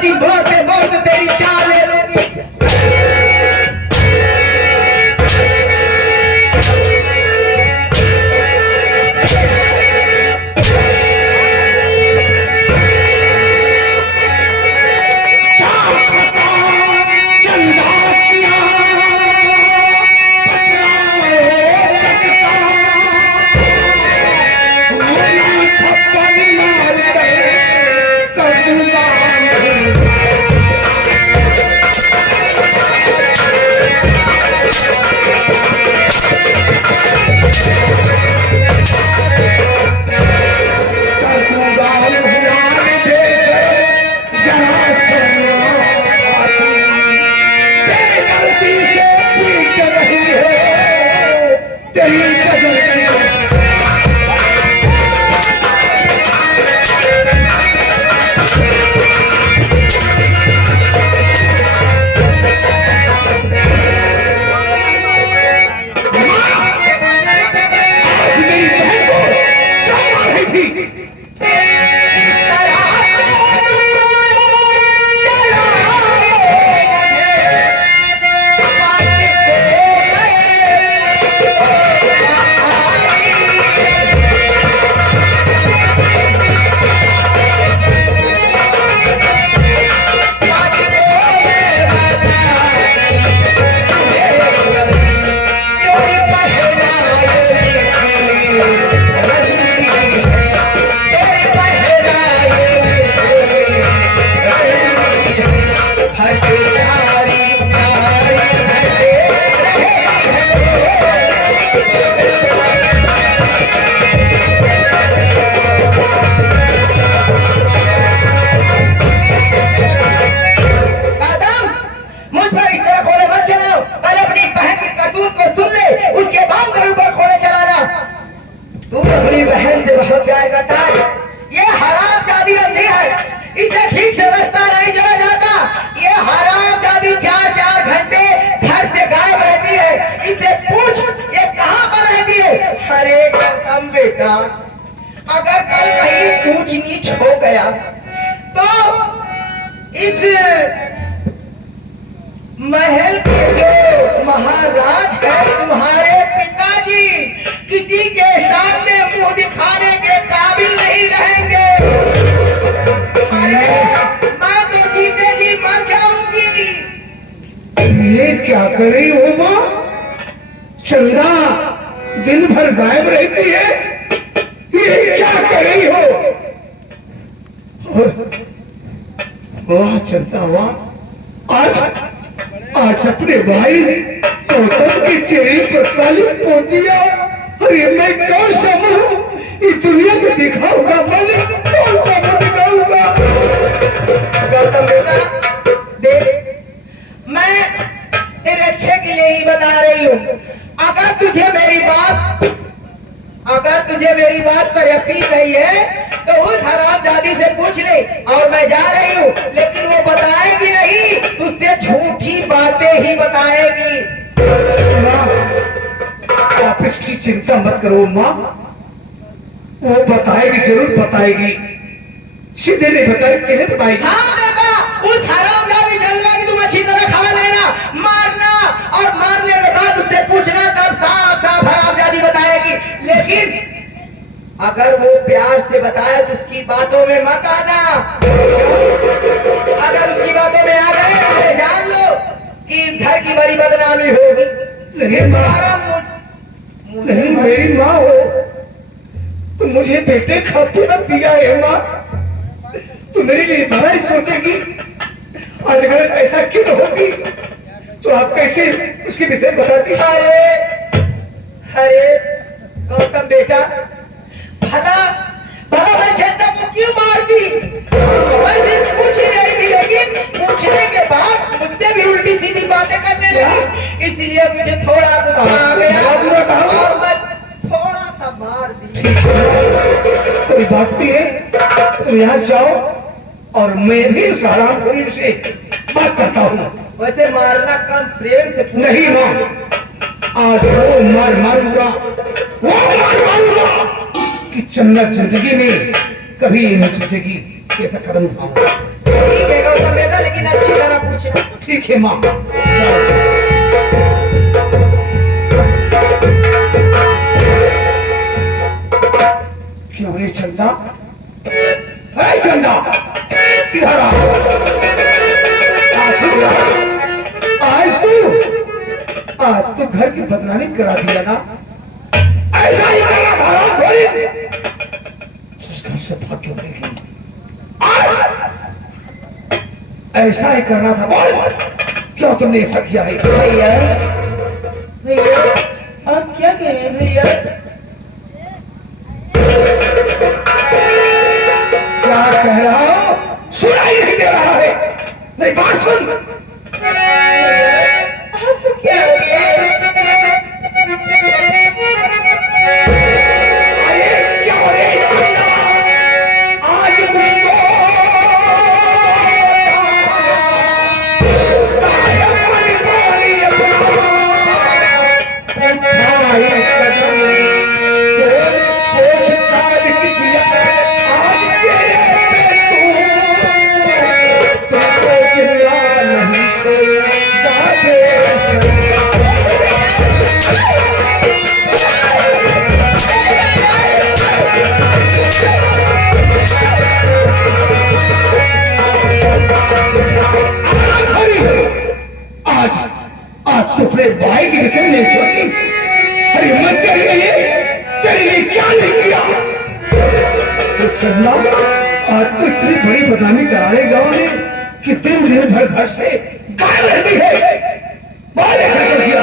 दादी बढ़ते बढ़ते तेरी चाल ले लूंगी। बेटा, अगर कल कहीं ऊंच नीच हो गया तो इस महल के जो महाराज है तुम्हारे पिताजी किसी के सामने मुंह दिखाने के काबिल नहीं रहेंगे। अरे मैं तो जीते जी मर जाऊंगी। ये क्या कर रही हो माँ? चंदा दिन भर गायब रहती है, ये क्या कर रही हो? वाह चंदा वाह, आज अपने भाई गौतम के चेहरे पर काली पोतिया। अरे मैं कौन सा मुंह इस दुनिया को दिखाऊंगा? मैं कौन सा मुंह दिखाऊंगा? गौतम बेटा देख, मैं तेरे अच्छे के लिए ही बता रही हूँ। अगर तुझे मेरी बात पर यकीन नहीं है तो उस हरामजादी से पूछ ले। और मैं जा रही हूँ, लेकिन वो बताएगी नहीं, तुझसे झूठी बातें ही बताएगी। आप इसकी चिंता मत करो माँ, वो बताएगी, जरूर बताएगी। सीधे नहीं बताएगी, किन्हें बताएगी? हाँ बेटा, उस हरामजादी जलवा की तुम अच्छी तरह खा लेना, मारना, और मारने के बाद उससे पूछना, तब साफ साफ हरामजादी बताएगी। लेकिन अगर वो प्यार से बताए तो उसकी बातों में मत आना। अगर उसकी बातों में आ गए तो जान लो कि इस घर की बड़ी बदनामी होगी। नहीं मेरी माँ हो तो मुझे बेटे खाते न दिया है माँ, तो मेरे लिए भलाई सोचेगी। और अगर ऐसा क्यों होगी तो आप कैसे उसके विषय बताती? अरे गौतम बेटा, भला मैं चंदा को क्यों मार दी? मैं सिर्फ पूछ ही रही थी, लेकिन पूछने के बाद मुझसे भी उल्टी सीधी बातें करने लगी। इसलिए मुझे थोड़ा गुस्सा आ गया और मैं थोड़ा सा मार दी। कोई बात नहीं है, तुम यहाँ जाओ और मैं भी उस हरामखोरी से बात करता हूँ। वैसे मारना कम प्रेम से नहीं माँ, आज वो मारूंगा कि चंदा जिंदगी में कभी नहीं सोचेगी कैसा कदम उठाऊंगा। ठीक है गौतम ठीक है माँ, जाओ। क्यों रे चंदा, है चंदा, इधर आ। आज तो घर की बदनामी करा दिया ना, ऐसा ही करना था जिसका से भाग क्यों नहीं, आज ऐसा ही करना था। बोल, क्यों तुमने ऐसा किया है? भैया भैया आप क्या कह रहे हैं भैया? क्या कह रहा हो? सुनाई नहीं दे रहा है, नहीं बात सुन। आपको क्या हो गया? अरे क्या हो रे आज मुझको आज तो अपने भाई की विषय नहीं सोची। अरे मत तेरी लिए क्या नहीं किया? तो चलना आज तो इतनी बड़ी बदनामी कराने गाँव ने कि दिन दिन भर घर से गायब रहती है। बहुत ऐसा कर दिया।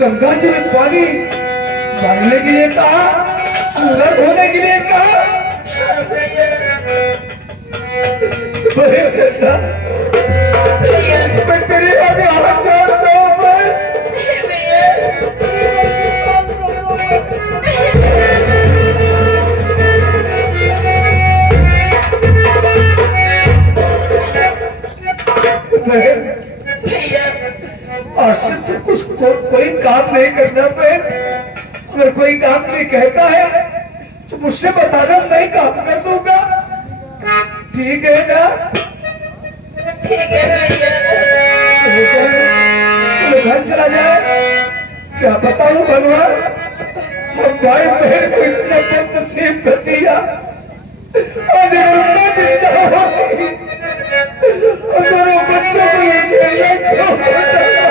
गंगा जी में पानी भरने के लिए कहा, अलग होने के लिए कहा। अरे चंदा, मैं तेरे आगे हाथ जोड़ता हूँ। आज से तो कोई काम नहीं करना पे। अगर कोई काम नहीं कहता है तो मुझसे बताना, मैं काम कर दूंगा। ठीक है ना? ठीक है भैया। चलो घर चला जाए। क्या बताऊं भगवान, हम भाई बहन को इतना बदनसीब कर दिया। आज उनका जिंदा हो गई और दोनों बच्चों को ये झेलना क्यों पड़ता है?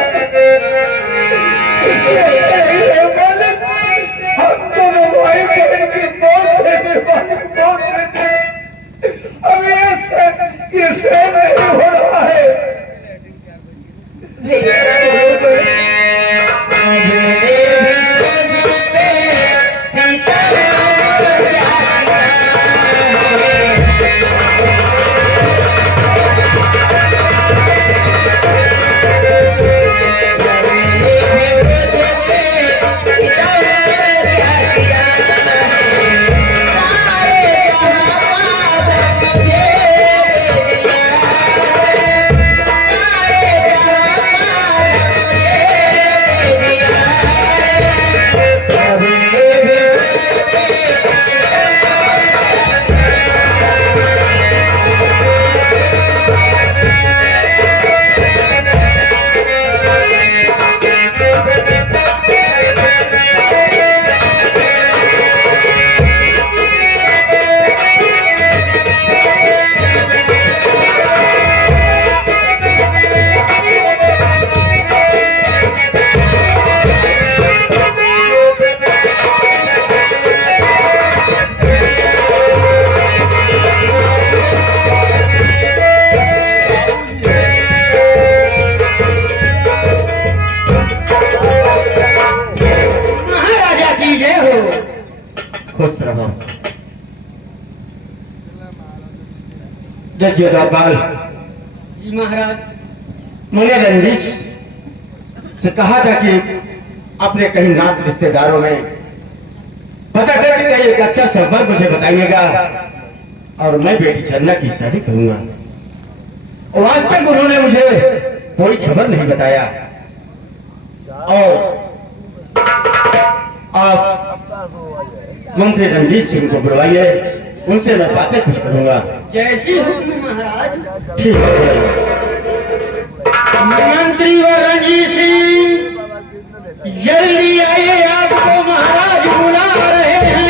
इससे अच्छा ही है मालिक, हम दोनों भाई बहन की मौत देने वाले मौत देते। अब ये सहन नहीं हो रहा है। जय दरबार जी महाराज। मैंने रणजीत से कहा था कि अपने कहीं नात रिश्तेदारों में पता करके कहीं एक अच्छा संपर्क मुझे बताइएगा और मैं बेटी चंदा की शादी करूंगा। और आज तक उन्होंने मुझे कोई खबर नहीं बताया। और आप मंत्री रणजीत सिंह को बुलवाइए, उनसे मैं बातें कुछ करूंगा। जैसी हुक्म महाराज। ठीक है। मंत्री व रणजीत सिंह जल्दी आइए, आपको महाराज बुला रहे हैं।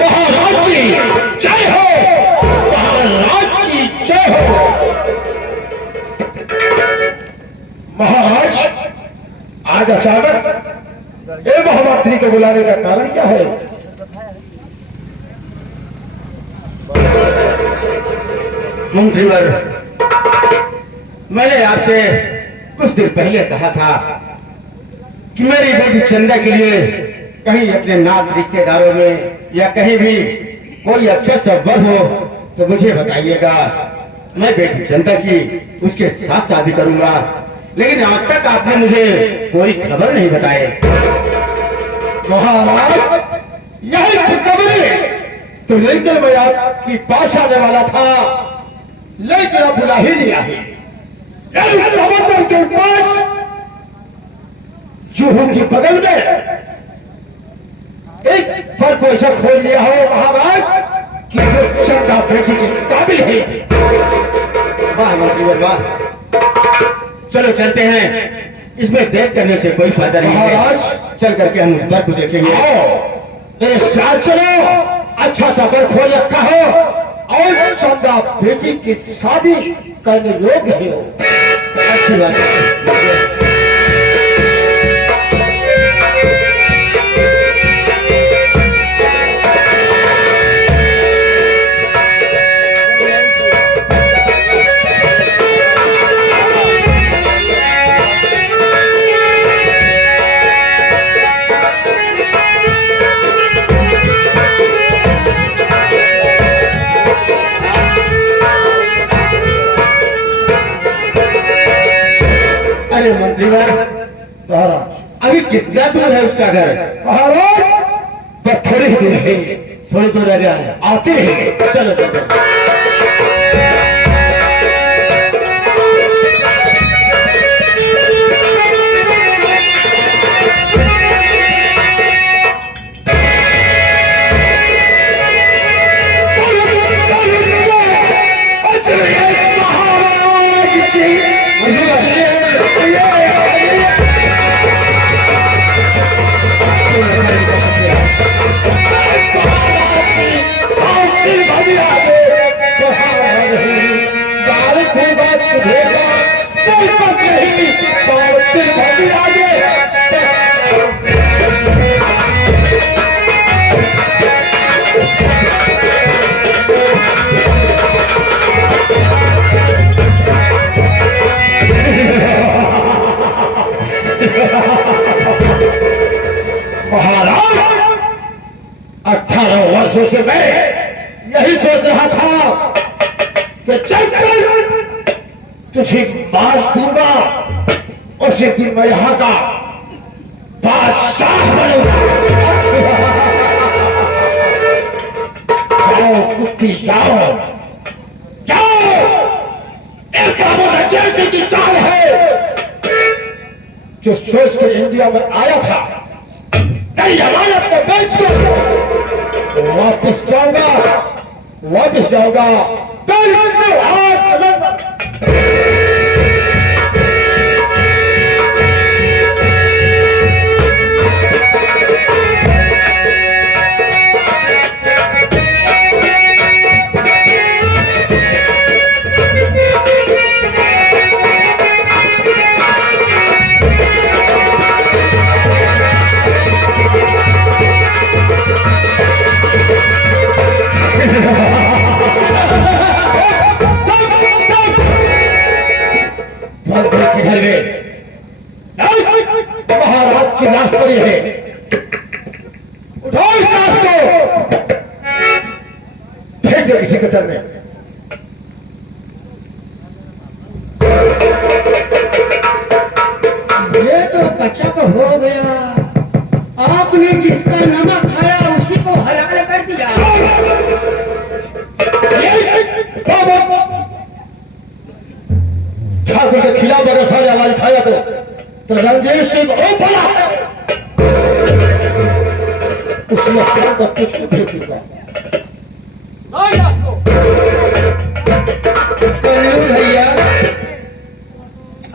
महाराज की जय हो, महाराज की जय हो। महाराज, आज अचानक ये महामंत्री को बुलाने का कारण क्या है? मंत्रीवर, मैंने आपसे कुछ दिन पहले कहा था कि मेरी बेटी चंदा के लिए कहीं अपने नात रिश्तेदारों में या कहीं भी कोई अच्छा सा वर हो तो मुझे बताइएगा। मैं बेटी चंदा की उसके साथ शादी करूंगा। लेकिन आज तक आपने मुझे कोई खबर नहीं बताए। महाराज, यही खुशखबरी तो लेकर मैं आपकी पास आने वाला था, लेकिन आप बुला ही नहीं आए। समंदर के पास जूहू के बगल में एक फल को ऐसा खोल लिया हो महाराज कि जो चंदा बेटी के काबिल है। वाह मंत्री वाह, चलो चलते हैं, इसमें देर करने से कोई फायदा नहीं है। महाराज, चल करके हम उस बर को देखेंगे। मेरे साथ चलो, अच्छा सा बर खोल रखा हो और चंदा बेटी की शादी करने योग्य हो। अच्छी बात है। अरे मंत्रीवर महाराज अभी कितना दूर है उसका घर? महाराज बस थोड़ी ही दूर है, थोड़ी दूर रह गया है, आते हैं। चलो चलो महाराज 18 वर्षों से मैं यही सोच रहा था कि चलकर तुझे मार दूंगा, उसी दिन मैं यहाँ का बादशाह बनूंगा। जाओ कुत्ती जाओ जाओ, एक जैसे की चाल है जो सोच कर इंडिया में आया था कई अमानत को बेच कर वापस जाऊंगा, वापस जाऊंगा। महाराज की लाश पड़ी है, उठाओ इस लाश को, फेंक दो किसी कतर में। ये तो कचक हो गया, आपने जिसका नमक खाया उसी को हलाल कर दिया। ठाकुर के खिलाफ अगर सारे आवाज उठाया तो रणजीत सिंह ओ बड़ा उसने अपने बच्चे को फेंक दिया। भैया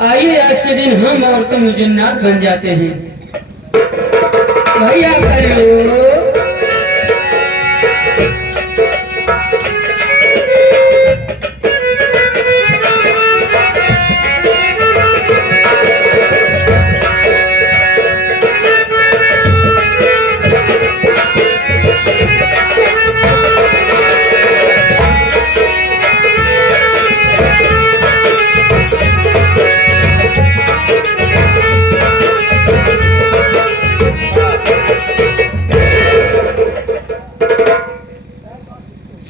आइए, आज के दिन हम और तुम जन्नत बन जाते हैं। भैया करियो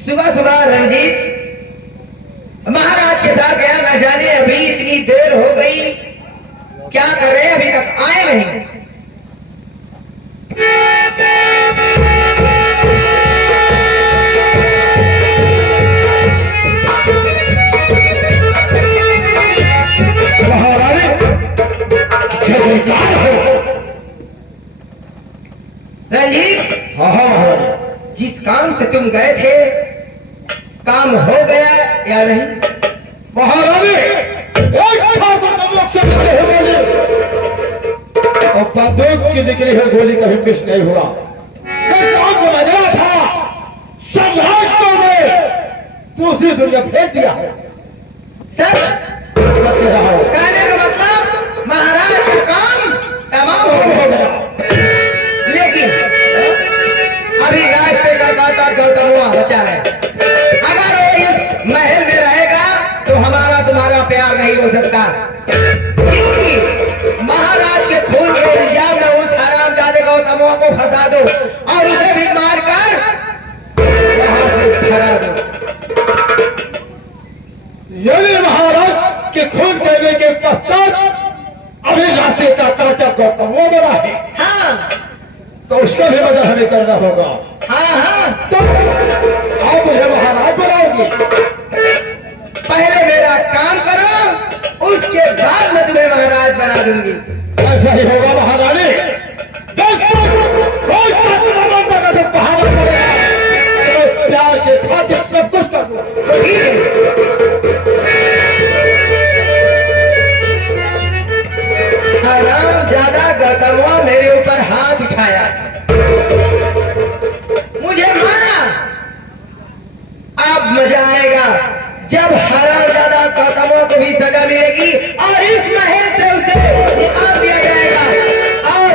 सुबह सुबह रंजीत महाराज के साथ गया, न जाने अभी इतनी देर हो गई, क्या कर रहे हैं, अभी तक आए नहीं। रंजीत जिस काम से तुम गए थे काम हो गया या नहीं? महारानी और बंदूक की निकली है गोली कभी मिस नहीं हुआ। ये काम समझ रहा था, सम्राट ने दूसरी दुनिया फेंक दिया है। सर कहने का मतलब महाराज का काम तमाम हो गया, लेकिन अभी रास्ते का कांटा चलता हुआ बचा है। अगर वो इस महल में रहेगा तो हमारा तुम्हारा प्यार नहीं हो सकता, क्योंकि महाराज के खून के इल्जाम में उस हरामजादे गौतमों को फंसा दो और उसे भी मार कर यहाँ से भगा दो। यदि महाराज के खून देने के पश्चात भी रास्ते का कांटा गौतम वो बना है, हाँ तो उसका भी मदद हमें करना होगा। हाँ हाँ। तो आप मुझे महाराज बनाओगी? पहले मेरा काम करो, उसके बाद मैं तुम्हें महाराज बना दूंगी। ऐसा ही होगा महारानी। प्यार के खातिर सब कुछ कर दो। ठीक है। हराम ज्यादा गौतमवा मेरे ऊपर हाथ उठाया, मुझे माना। अब मजा आएगा जब हराम ज्यादा गौतमों को भी सजा मिलेगी और इस महल से उसे निकाल दिया जाएगा। और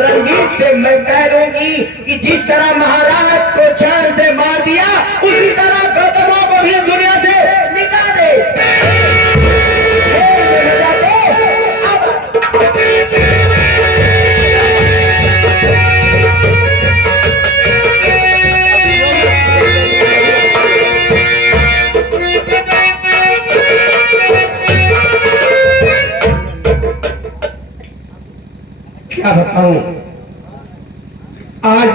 रंजीत से मैं कह दूंगी कि जिस तरह महाराज को जान से मार दिया, उसी तरह गौतमों को भी दुनिया से निकाल दे। मजा तो अब क्या बताऊं, आज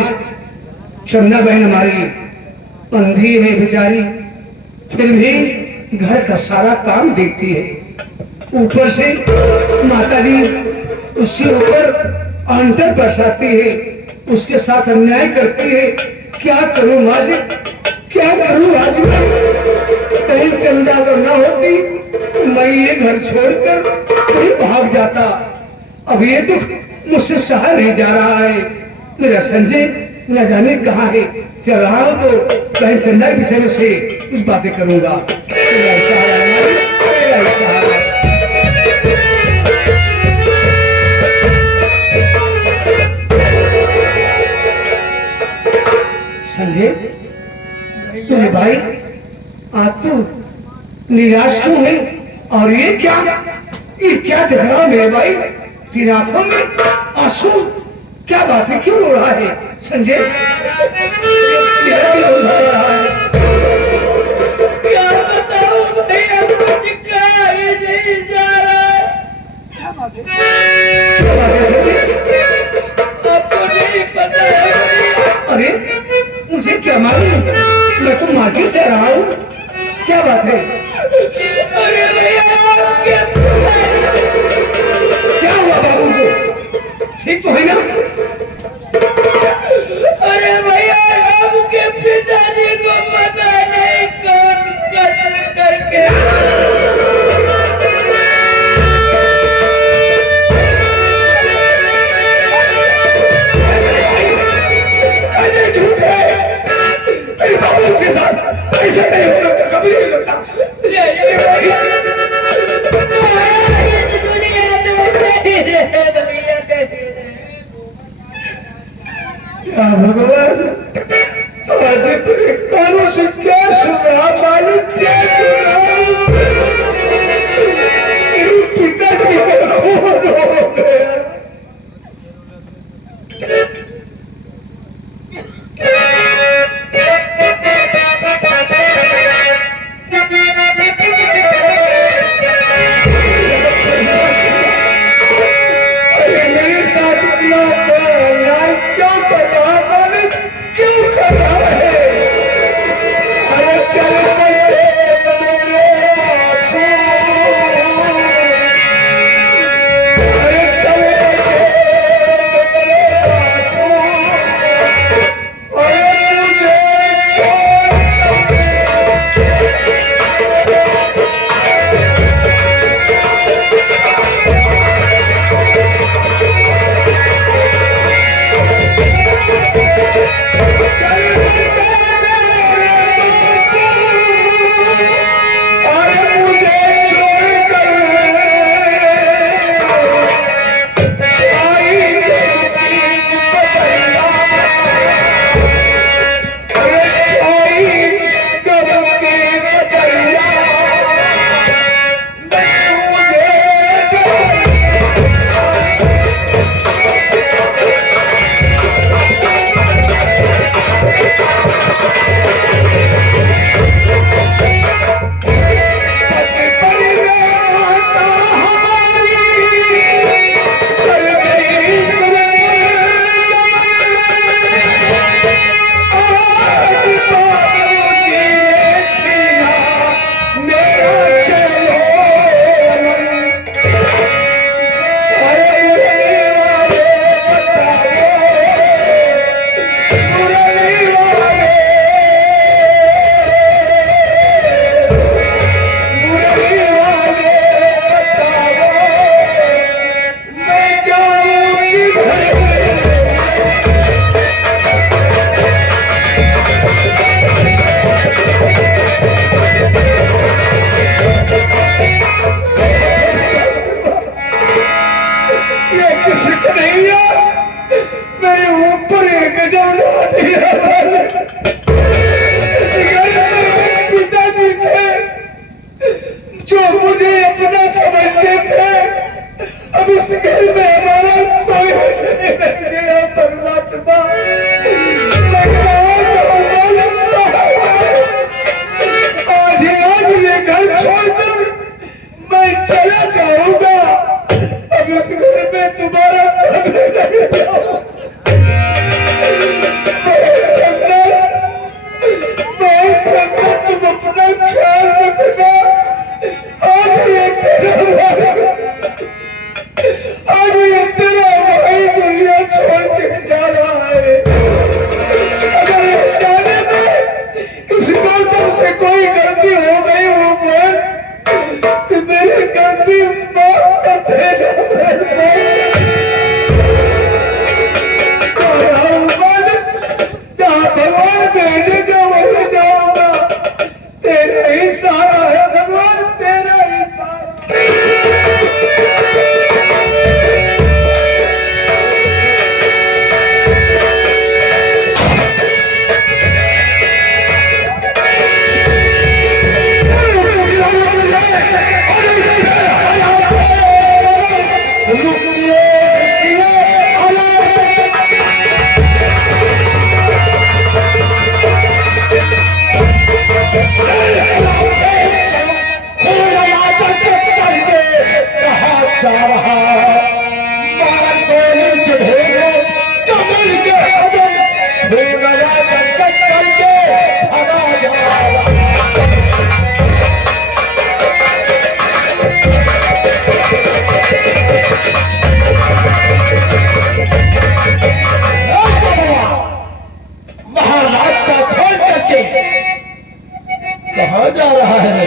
चंदा बहन हमारी अंधी है बेचारी, फिर भी घर का सारा काम देखती है। ऊपर से माताजी उसके ऊपर अंतर बरसाती है, उसके साथ अन्याय करती है। क्या करूं मालिक, क्या करूं? आज मैं कहीं चंदा अगर न होती तो मैं ये घर छोड़कर कहीं भाग जाता। अब ये दुख मुझसे सहा नहीं जा रहा है। मेरा संजय न जाने कहाँ है। चल रहा हूँ तो बहन चंदा के विषय में से कुछ बातें करूंगा। संजय, तुझे भाई आज तू निराश क्यों है? और ये क्या दिख रहा है मेरे भाई? तेरी आंखों में आंसू, क्या बात है? क्यों रो रहा है संजय? मेरा भी रो रहा है। क्या बताऊं भैया, मुझे कहीं नहीं जा रहा है। आपको नहीं पता है? अरे मुझे क्या मालूम, मैं तो मार्केट से रहा हूँ। क्या बात है? अरे भैया, क्या हुआ बाबू को? ठीक तो है ना? अरे भैया, आपके पिताजी को पता नहीं कौन कत्ल करके झूठ है। मेरे बाबू के साथ ऐसा नहीं हो सकता, कभी नहीं लगता। भगवान, आज तेरे कानों से क्या सुना मालिक, क्या सुना? पिताजी का खून हो गया। मेरे साथ इतना बड़ा अन्याय क्यों कर रहा?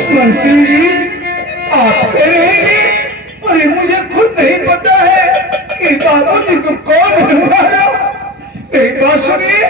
मंत्री जी आप पे रहेंगे? अरे मुझे खुद नहीं पता है कि बाबू जी को कौन बनवाया। मेरी बात सुनिए।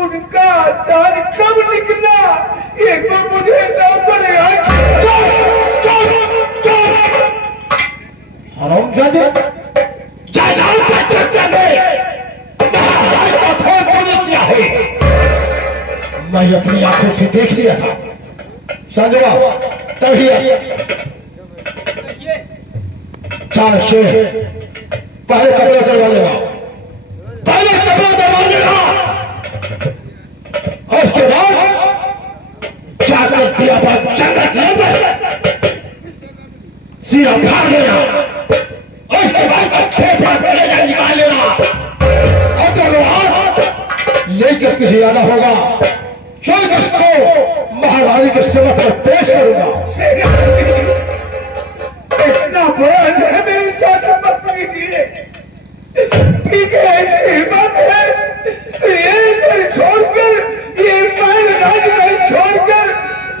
उनका चार्ज कब निकला ये तो मुझे ना पड़ेगा। हरामजादे, जायदाद का चर्चा में महाराज का खोल खोल किया है। मैं अपनी आंखों से देख लिया था। संजवा तभी 4 शेर पहले कपड़े करवा लेगा, पहले कपड़े करवा लेगा, और उसके बाद जाकर दिया पर जंगल लेकर सिरा फाड़ देना, और उसके बाद फेफड़ा कलेजा निकाल लेना, और तो लेकर किसी ज्यादा होगा 24 को महारानी के समक्ष पर पेश करूंगा। इतना बड़ा है मेरे साथ मत कीजिए। ठीक है ऐसी हिम्मत है ये छोड़कर ये महल राजमहल छोड़कर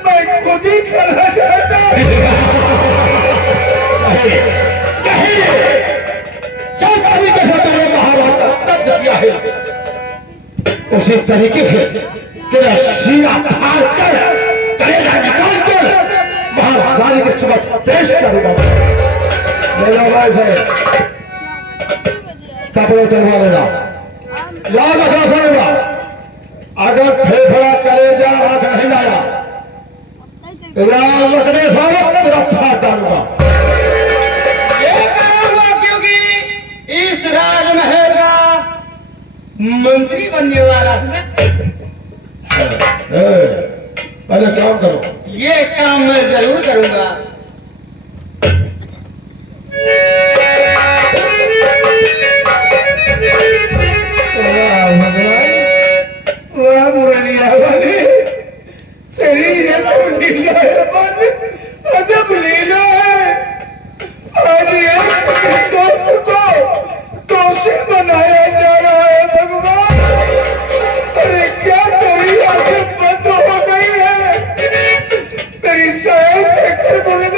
मैं खुद ही चला जाता। जिस तरीके से तुमने महाभारत तक दिया है उसी तरीके से तेरा सीना फाड़ कर कलेजा निकाल कर महारानी के समक्ष पेश करूंगा। मेरा भाई है कपड़े चलवा लेना, याद रखना पड़ेगा। अगर फेफड़ा कलेजा हाथ नहीं लाया याद रखने सारा रखा डालूंगा। ये करूंगा क्योंकि इस राजमहल का मंत्री बनने वाला है। पहले काम करो। ये काम मैं जरूर करूंगा। वाह मुरलिया वाली तेरी ये तो लीला है मन, अजब लीला है। आज एक दोस्त को दोषी बनाया जा रहा है भगवान। अरे क्या तेरी आंखें बंद हो गई है? तेरी शायद देखकर मुझे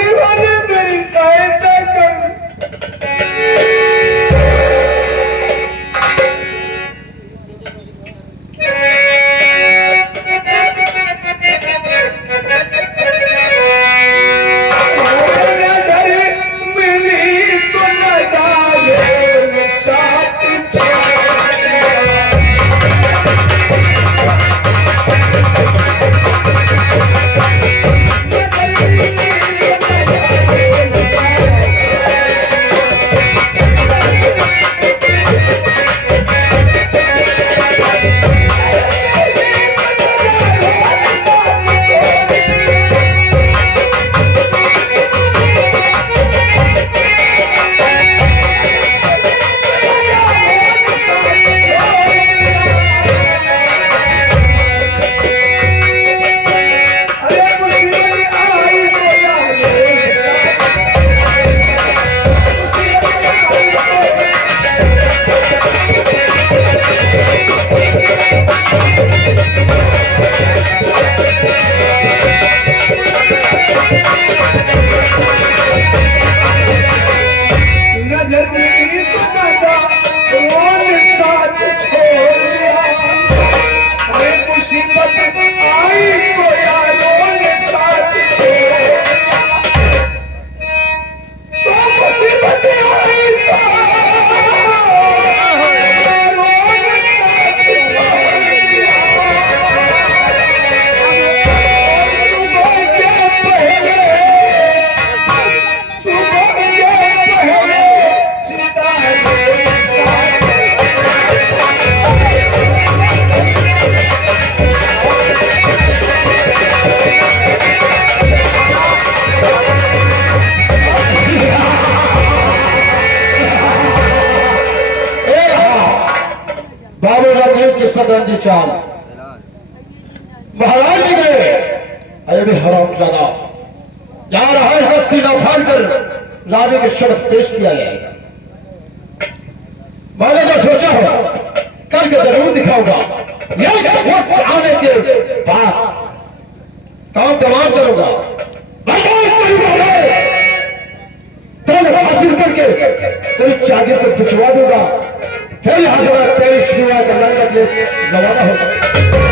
की सदरंजी चाल। महाराज जी गए, अरे भी हराम ज्यादा जा रहा है, सीधा फाड़ कर राजे के शब्द पेश किया जाएगा। मैंने तो सोचा हो करके जरूर दिखाऊंगा, वक्त आने के बाद काम तमाम करूंगा। हासिल करके तेरी चादर को भिजवा दूंगा, फिर यहाँ से तेरी शुरुआत करना रवाना होगा।